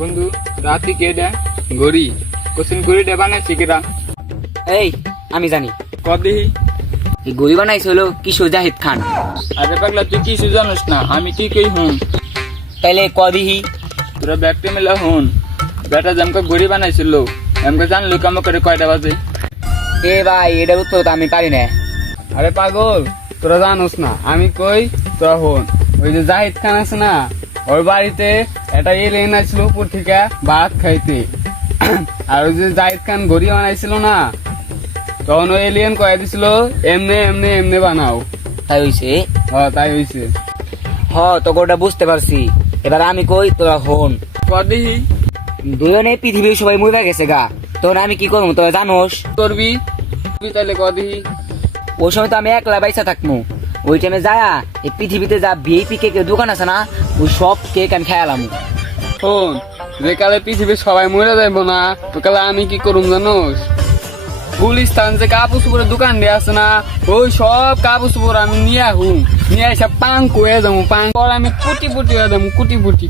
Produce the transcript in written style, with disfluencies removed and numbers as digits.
বন্ধু রাতি কে দে গড়ি কোশ্চেন করে দেবা না শিখেরা এই আমি জানি কদি এই গড়ি বানাইছে হলো কিশোর জাহিদ খান। আরে পাগলা তুই কিছু জানিস না আমি কি কই হুন তাইলে কদিহি তোরা ব্যাগটা মেলা হুন বেটা জামকা গড়ি বানাইছিল এমকে জানলো কাম করে কয়টা বাজে। এ ভাই এটার উত্তর তো আমি পারি না। আরে পাগল তোরা জানোস না আমি কই তোরা হন ওই যে জাহিদ খান আছে না ওর বাড়িতে একটা এলিয়েন আসছিল উপর থেকে ভাত খাইতে আর ওই যে জাহিদ খান ঘড়ি বানাইছিল না তখন ওই এলিয়েন কয়ে দিছিল এমনে এমনে এমনে বানাও। তাই হইছে তাই হয়েছে তো ওটা বুঝতে পারছি। এবার আমি কই তোরা হন কদিহি দুজনে পৃথিবীর সবাই মরে গেছে গা, তখন আমি কি করবো তোরা জানোস? করবি তাহলে কদিহি ওই সময় তো আমি একলা বাইসা থাকবো। ওই টাইমে যায় এই পৃথিবীতে যা ভিআইপি কেকের দোকান আছে না ওই সব কেক আমি খেয়ালাম। শোন যে কালে পৃথিবীর সবাই মরে যাইবো না তো কালে আমি কি করুম জানোস গুলিস্তান যে কাপড় চোপড়ের দোকান দিয়ে আছে না ওই সব কাপড় চোপড় আমি নিয়ে আহুম নিয়ে এসে পাং কয়ে যাবো পাং আমি কুটি পুটি হয়ে যাবো কুটি পুটি।